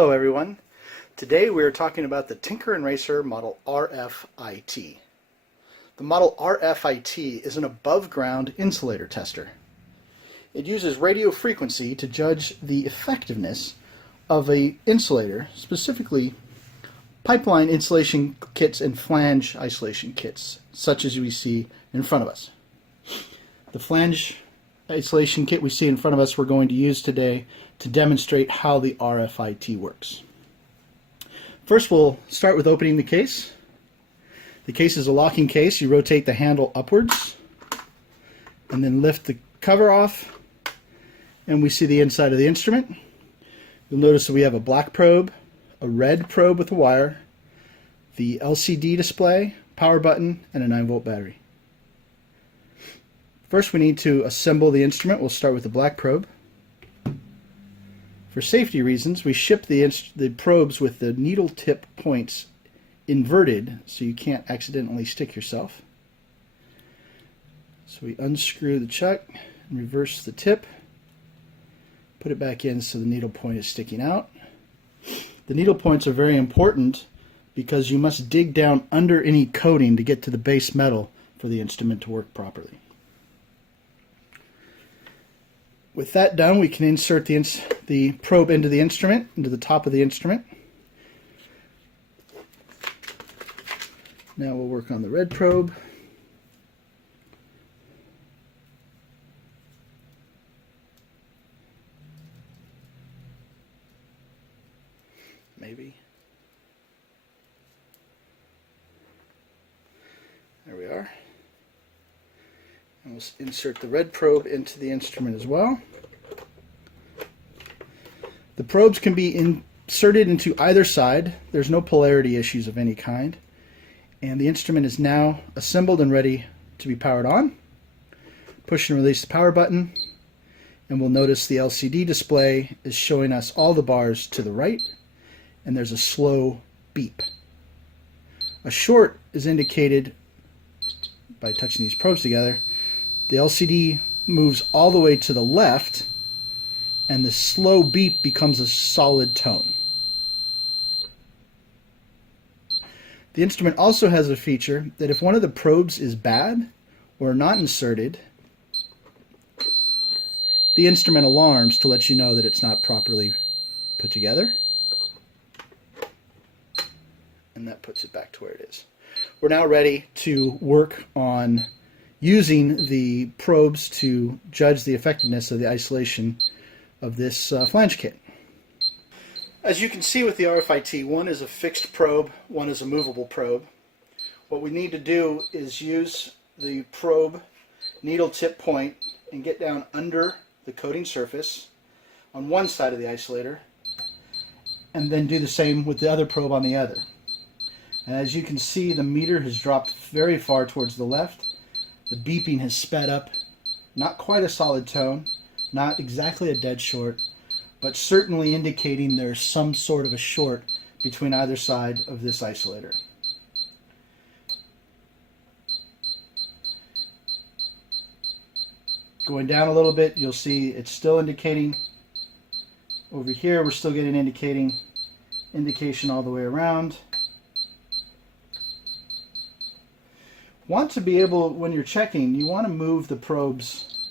Hello everyone. Today we are talking about the Tinker & Rasor model RFIT. The model RFIT is an above-ground insulator tester. It uses radio frequency to judge the effectiveness of an insulator, specifically pipeline insulation kits and flange isolation kits, such as we see in front of us. The flange isolation kit we see in front of us we're going to use today to demonstrate how the RFIT works. First, we'll start with opening the case. The case is a locking case. You rotate the handle upwards and then lift the cover off, and we see the inside of the instrument. You'll notice that we have a black probe, a red probe with a wire, the LCD display, power button, and a 9-volt battery. First, we need to assemble the instrument. We'll start with the black probe. For safety reasons, we ship the probes with the needle tip points inverted so you can't accidentally stick yourself. So we unscrew the chuck and reverse the tip, put it back in so the needle point is sticking out. The needle points are very important because you must dig down under any coating to get to the base metal for the instrument to work properly. With that done, we can insert the probe into the instrument, into the top of the instrument. Now we'll work on the red probe. Maybe. There we are. And we'll insert the red probe into the instrument as well. The probes can be inserted into either side. There's no polarity issues of any kind. And the instrument is now assembled and ready to be powered on. Push and release the power button, and we'll notice the LCD display is showing us all the bars to the right, and there's a slow beep. A short is indicated by touching these probes together. The LCD moves all the way to the left, and the slow beep becomes a solid tone. The instrument also has a feature that if one of the probes is bad or not inserted, the instrument alarms to let you know that it's not properly put together. And that puts it back to where it is. We're now ready to work on using the probes to judge the effectiveness of the isolation of this flange kit. As you can see with the RFIT, one is a fixed probe, one is a movable probe. What we need to do is use the probe needle tip point and get down under the coating surface on one side of the isolator, and then do the same with the other probe on the other. And as you can see, the meter has dropped very far towards the left. The beeping has sped up, not quite a solid tone, not exactly a dead short, but certainly indicating there's some sort of a short between either side of this isolator. Going down a little bit, you'll see it's still indicating. Over here, we're still getting indication all the way around. Want to be able, when you're checking, you want to move the probes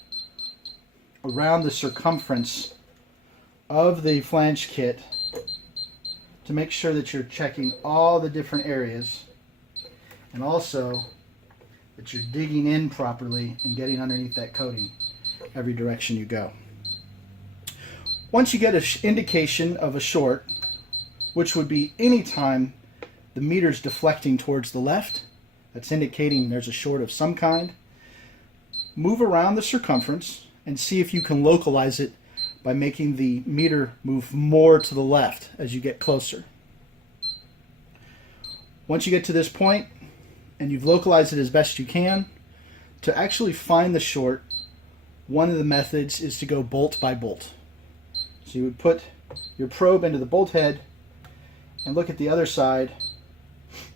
around the circumference of the flange kit to make sure that you're checking all the different areas, and also that you're digging in properly and getting underneath that coating every direction you go. Once you get an indication of a short, which would be any time the meter's deflecting towards the left, that's indicating there's a short of some kind, move around the circumference and see if you can localize it by making the meter move more to the left as you get closer. Once you get to this point and you've localized it as best you can, to actually find the short, one of the methods is to go bolt by bolt. So you would put your probe into the bolt head and look at the other side,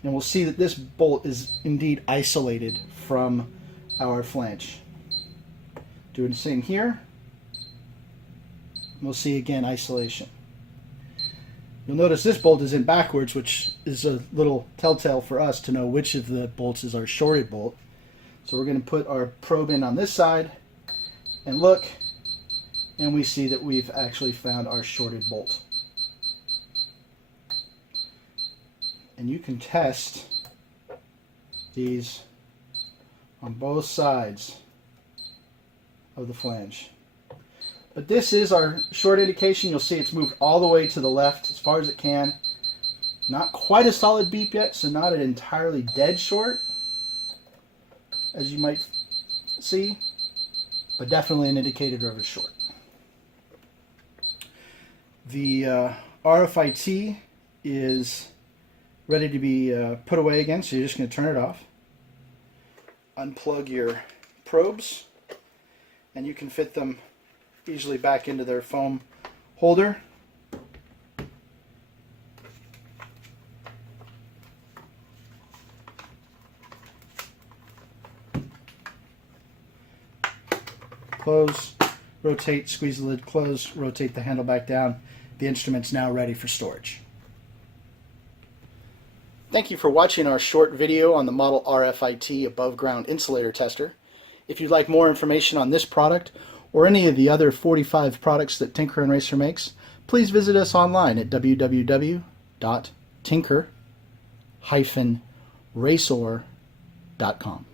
and we'll see that this bolt is indeed isolated from our flange. Doing the same here. We'll see again isolation. You'll notice this bolt is in backwards, which is a little telltale for us to know which of the bolts is our shorted bolt. So we're going to put our probe in on this side and look, and we see that we've actually found our shorted bolt. And you can test these on both sides of the flange. But this is our short indication. You'll see it's moved all the way to the left as far as it can. Not quite a solid beep yet, so not an entirely dead short, as you might see, but definitely an indicator of a short. The RFIT is ready to be put away again, so you're just going to turn it off. Unplug your probes, and you can fit them easily back into their foam holder. Close, rotate, squeeze the lid closed, rotate the handle back down. The instrument's now ready for storage. Thank you for watching our short video on the model RFIT above ground insulator tester. If you'd like more information on this product or any of the other 45 products that Tinker & Rasor makes, please visit us online at www.tinker-rasor.com.